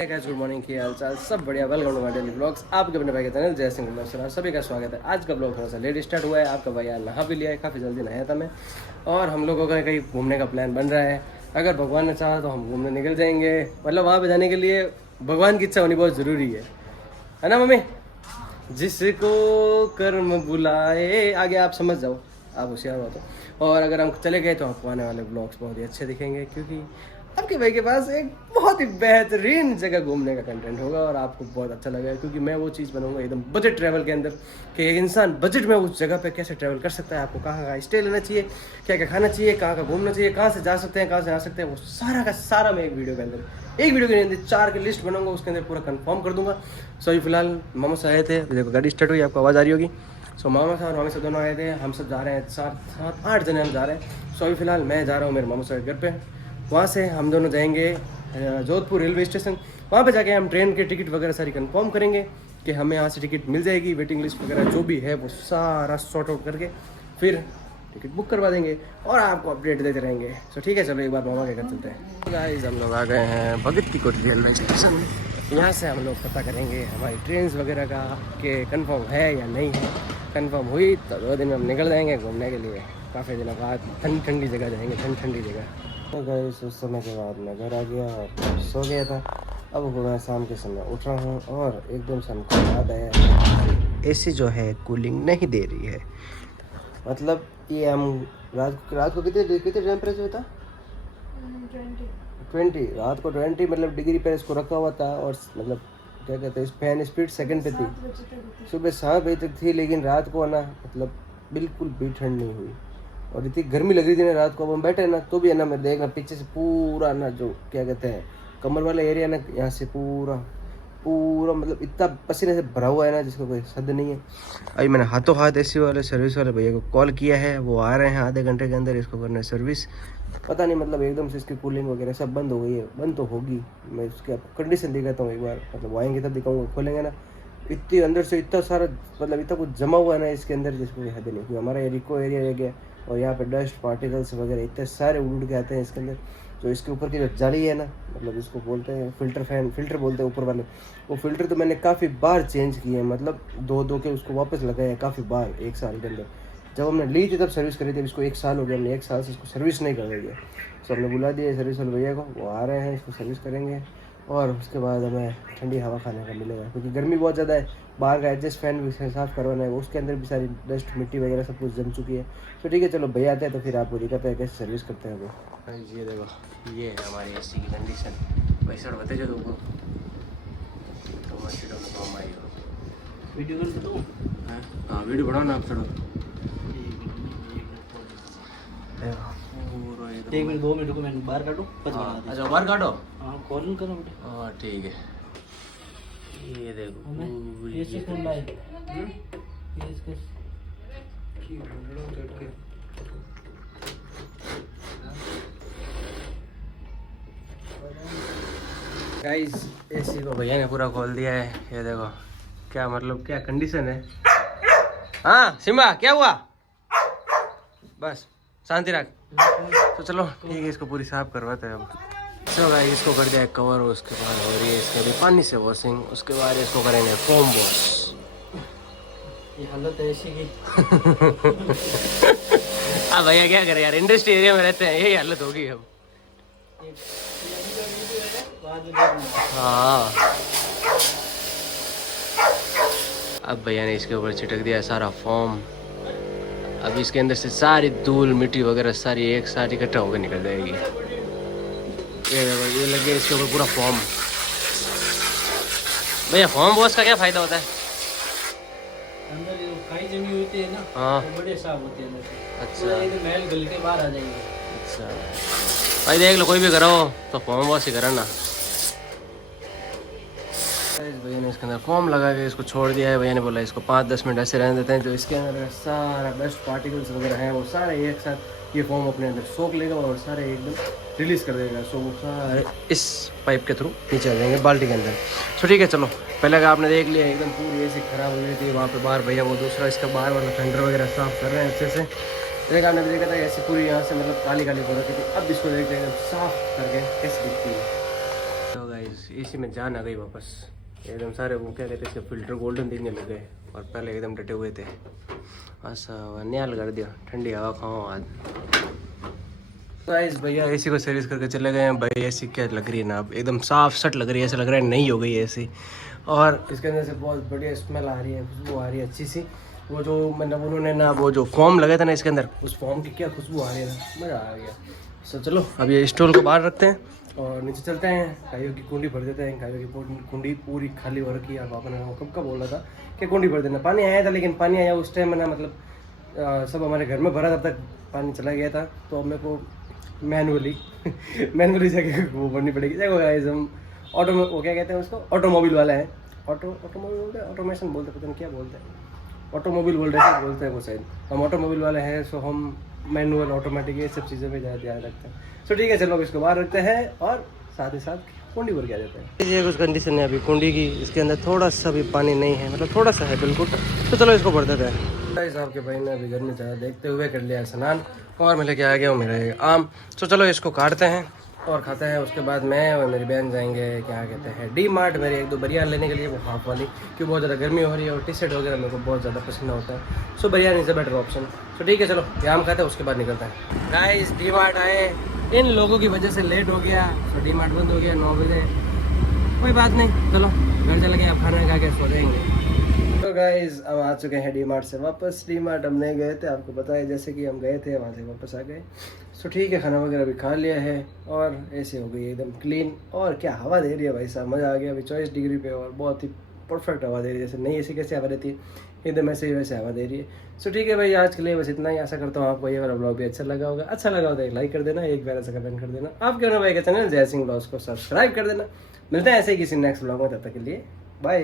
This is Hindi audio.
गुड मॉर्निंग, की हाल चाल सब बढ़िया। Welcome to my daily blogs. आपके अपने भाई के चैनल जय सिंह गुलसरा सभी का स्वागत है। आज का ब्लॉग थोड़ा सा लेट स्टार्ट हुआ है। आपका भाई यार नहा भी लिया है, काफ़ी जल्दी नहाया था मैं। और हम लोगों का कहीं घूमने का प्लान बन रहा है। अगर भगवान ने चाहा तो हम घूमने निकल जाएंगे। मतलब वहाँ पर जाने के लिए भगवान की इच्छा होनी बहुत ज़रूरी है ना मम्मी? जिसको कर्म बुलाए, आगे आप समझ जाओ, आप होशियार हो तो। और अगर हम चले गए तो आपको आने वाले ब्लॉग्स बहुत ही अच्छे दिखेंगे, क्योंकि आपके भाई के पास एक बहुत ही बेहतरीन जगह घूमने का कंटेंट होगा और आपको बहुत अच्छा लगेगा। क्योंकि मैं वो चीज़ बनाऊंगा एकदम बजट ट्रैवल के अंदर, कि एक इंसान बजट में उस जगह पे कैसे ट्रैवल कर सकता है, आपको कहाँ कहाँ स्टे लेना चाहिए, क्या क्या खाना चाहिए, कहाँ कहाँ घूमना चाहिए, कहाँ से जा सकते हैं, कहाँ से आ सकते हैं, वो सारा का सारा मैं एक वीडियो के अंदर 4 की लिस्ट बनाऊंगा, उसके अंदर पूरा कंफर्म कर दूंगा। सो अभी फिलहाल मामा से आए थे, देखो गाड़ी स्टार्ट हुई, आपको आवाज़ आ रही होगी। सो मामा साहब और मामी साहब दोनों आए थे, हम सब जा रहे हैं 7-8 जने हम जा रहे हैं। सो अभी फिलहाल मैं जा रहा हूँ मेरे मामा साहब के घर पे। वहाँ से हम दोनों जाएंगे जोधपुर रेलवे स्टेशन। वहाँ पे जाके हम ट्रेन के टिकट वगैरह सारी कंफर्म करेंगे कि हमें यहाँ से टिकट मिल जाएगी। वेटिंग लिस्ट वगैरह जो भी है वो सारा सॉर्ट आउट करके फिर टिकट बुक करवा देंगे और आपको अपडेट देते रहेंगे। तो ठीक है, चलो एक बार मामा के घर चलते हैं। गाइस हम लोग आ गए हैं भगत की कोठी रेलवे स्टेशन। यहाँ से हम लोग पता करेंगे हमारी ट्रेन वगैरह का कि कंफर्म है या नहीं है। कंफर्म हुई तो 2 दिन में हम निकल जाएंगे घूमने के लिए। काफ़ी दिनों बाद ठंडी ठंडी जगह जाएंगे, ठंडी जगह। तो गाइस उस समय के बाद मैं घर आ गया और सो गया था। अब मैं शाम के समय उठ रहा हूँ और एकदम से हमको याद आया एसी जो है कूलिंग नहीं दे रही है। मतलब ये हम रात को कितने टेम्परेचर था? 20 रात को 20 मतलब डिग्री पर इसको रखा हुआ था। और मतलब क्या कहते हैं, इस फैन स्पीड सेकंड पे थी। सुबह 7 बजे तक थी, लेकिन रात को ना मतलब बिल्कुल भी ठंड नहीं हुई और इतनी गर्मी लग रही थी ना रात को। अब हम बैठे ना तो भी है ना, मैं देखना पीछे से पूरा ना जो क्या कहते हैं कमर वाला एरिया ना, यहाँ से पूरा मतलब इतना पसीने से भरा हुआ है ना जिसका कोई हद नहीं है। अभी मैंने हाथों हाथ एसी वाले सर्विस वाले भैया को कॉल किया है, वो आ रहे हैं आधे घंटे के अंदर इसको करना है सर्विस। पता नहीं मतलब एकदम से इसकी कूलिंग वगैरह सब बंद हो गई है। बंद तो होगी, मैं उसकी आपको कंडीशन दिखाता हूँ एक बार। मतलब वो आएंगे तब दिखाऊंगा, खोलेंगे ना इतनी अंदर से इतना सारा मतलब इतना कुछ जमा हुआ है ना इसके अंदर जिसको कोई हद नहीं। क्योंकि हमारा रिको एरिया रह गया और यहाँ पे डस्ट पार्टिकल्स वगैरह इतने सारे उड़ के आते हैं इसके अंदर। जो इसके ऊपर की जो जाली है ना, मतलब इसको बोलते हैं फिल्टर बोलते हैं ऊपर वाले। वो फिल्टर तो मैंने काफ़ी बार चेंज किए हैं, मतलब दो के उसको वापस लगाए हैं काफ़ी बार 1 साल के अंदर। जब हमने ली थी तब सर्विस करी थी, इसको 1 साल हो गया, हमने 1 साल से इसको सर्विस नहीं कर रही है। तो हमने बुला दिया सर्विस वाले भैया को, वो आ रहे हैं, इसको सर्विस करेंगे और उसके बाद हमें ठंडी हवा खाने का मिलेगा। क्योंकि गर्मी बहुत ज़्यादा है, बाहर का एडजस्ट फैन भी साफ़ करवाना है, उसके अंदर भी सारी डस्ट मिट्टी वगैरह सब कुछ जम चुकी है। तो ठीक है, चलो भैया आते हैं तो फिर आपको दिखाते हैं कैसे सर्विस करते हैं वो। ये देखो, ये है हमारी एसी की कंडीशन। पैसा बता जो तुमको वीडियो कर दो। हाँ वीडियो बढ़ाओ ना आप थोड़ा। 1 मिनट 2 मिनट को मैं बाहर काटूं। अच्छा बाहर काटो। हाँ कॉल करो बेटे। हाँ ठीक है। ये देखो ये से कौन लाए ये इसके गाइस एसी को भैया ने पूरा खोल दिया है। ये देखो क्या मतलब क्या कंडीशन है। हाँ सिम्बा क्या हुआ? बस शांति रख। तो चलो ठीक है, इसको पूरी साफ करवाते हैं अब। चलो गाइस इसको कर दिया कवर, उसके बाद हो रही है इसके अभी पानी से वॉशिंग, उसके बाद इसको करेंगे फोम वॉश। ये हालत है ऐसी की। अब भैया क्या करें यार, इंडस्ट्री एरिया में रहते हैं, यही हालत होगी अब। हाँ अब भैया ने इसके ऊपर छिटक दिया सारा फोम। अब इसके अंदर से सारी धूल मिट्टी वगैरह सारी एक साथ इकट्ठा होकर निकल जाएगी। ये देखो ये लग गया इसके ऊपर पूरा फोम। भैया फोम वॉश का क्या फायदा होता है? अंदर जो काई जमी होती है ना, हाँ वो बड़े साफ होते हैं अंदर। अच्छा ये मैल गल के बाहर आ जाएंगे। अच्छा भाई देख लो, कोई भी करो तो फोम वॉश ही करो ना। भैया ने इसके अंदर फोम लगा के इसको छोड़ दिया है। भैया ने बोला इसको 5-10 मिनट ऐसे रहने देते हैं, जो इसके अंदर सारा डस्ट पार्टिकल्स वगैरह हैं वो सारे एक साथ ये फोम अपने अंदर सोख लेगा और सारे एकदम रिलीज़ कर देगा। सो वो सारे इस पाइप के थ्रू नीचे आ जाएंगे बाल्टी के अंदर। तो ठीक है चलो, पहले का आपने देख लिया एकदम पूरी एसी ख़राब हो गई थी। वहाँ पे बाहर भैया वो दूसरा इसका बाहर वाला फेंडर वगैरह साफ़ कर रहे हैं अच्छे से। एक आपने देखा था ऐसी पूरी यहाँ से मतलब काली काली हो रखी थी। अब इसको देखते हैं एकदम साफ़ करके कैसे दिखती है। तो गाइस इसी में जान आ गई वापस, एकदम सारे वो क्या कहते हैं इसके फिल्टर गोल्डन दिखने लग गए और पहले एकदम डटे हुए थे। अच्छा न्याल कर दिया, ठंडी हवा खाओ आज। गाइस भैया एसी को सर्विस करके चले गए हैं। भाई एसी क्या लग रही है ना, अब एकदम साफ सट लग रही है, ऐसा लग रहा है नहीं हो गई है एसी। और इसके अंदर से बहुत बढ़िया स्मेल आ रही है, खुशबू आ रही है अच्छी सी। वो जो मतलब उन्होंने ना वो जो फॉर्म लगाया था ना इसके अंदर, उस फॉर्म की क्या खुशबू आ रही है ना, मज़ा आ गया। सो चलो अब ये स्टोल को बाहर रखते हैं और नीचे चलते हैं, गायों की कुंडी भर देते हैं। गायों की कुंडी पूरी खाली हो रखी है। पापा ने वो कब का बोला था कि कुंडी भर देना। पानी आया था, लेकिन पानी आया उस टाइम में ना मतलब सब हमारे घर में भरा, तब तक पानी चला गया था। तो अब मेरे को मैनुअली जगह वो भरनी पड़ेगी। देखो गाइस हम ऑटो में वो क्या कहते हैं उसको, ऑटोमोबाइल वाला है। ऑटोमोबाइल बोलते हैं, ऑटोमेशन बोलते हैं, पता नहीं क्या बोलते हैं, ऑटोमोबाइल बोलते हैं वो शायद। हम ऑटोमोबाइल वाले हैं, सो हम मैनुअल ऑटोमेटिक ये सब चीज़ों में ज़्यादा ध्यान रखते हैं। सो ठीक है चलो अब इसको बाहर रखते हैं और साथ ही साथ कुंडी भर के आ जाते हैं। ये कुछ कंडीशन है अभी कुंडी की, इसके अंदर थोड़ा सा भी पानी नहीं है, मतलब थोड़ा सा है बिल्कुल। तो चलो इसको भर देते हैं। भाई साहब के भाई ने अभी गर्मी ज़्यादा देखते हुए कर लिया स्नान और मैं लेके आ गया हूँ मेरा ये आम। तो चलो इसको काटते हैं और खाते हैं। उसके बाद मैं और मेरी बहन जाएंगे क्या कहते हैं डी मार्ट, मेरे एक दो बनियान लेने के लिए, वो हाफ वाली, क्योंकि बहुत ज़्यादा गर्मी हो रही है और टी शर्ट वगैरह मेरे को बहुत ज़्यादा पसंद होता है। सो बनियान इज़ अ बेटर ऑप्शन। तो ठीक है चलो ये आम खाते हैं, उसके बाद निकलते हैं। गाइस डी मार्ट आए, इन लोगों की वजह से लेट हो गया, तो डी मार्ट बंद हो गया 9 बजे। कोई बात नहीं, चलो घर चले गए, अब खाना खा के सो जाएंगे। तो गाइज अब आ चुके हैं डी मार्ट से वापस। डी मार्ट हम नहीं गए थे, आपको पता है, जैसे कि हम गए थे वहाँ से वापस आ गए। सो ठीक है खाना वगैरह भी खा लिया है और ऐसे हो गई एकदम क्लीन। और क्या हवा दे रही है भाई साहब, मज़ा आ गया। अभी 24 डिग्री पे और बहुत ही परफेक्ट हवा दे रही है, जैसे नहीं ऐसी कैसे हवा देती है, एकदम ऐसे ही वैसे हवा दे रही है। सो ठीक है भाई आज के लिए बस इतना ही। आशा करता हूँ आपको ये वाला ब्लॉग भी अच्छा लगा होगा। अच्छा लगा होता है लाइक कर देना, एक बार ऐसा कमेंट कर देना। आप क्यों ना भाई का चैनल जय सिंह ब्लॉग्स को सब्सक्राइब कर देना। मिलते हैं ऐसे ही किसी नेक्स्ट ब्लॉग में, तब तक के लिए बाय।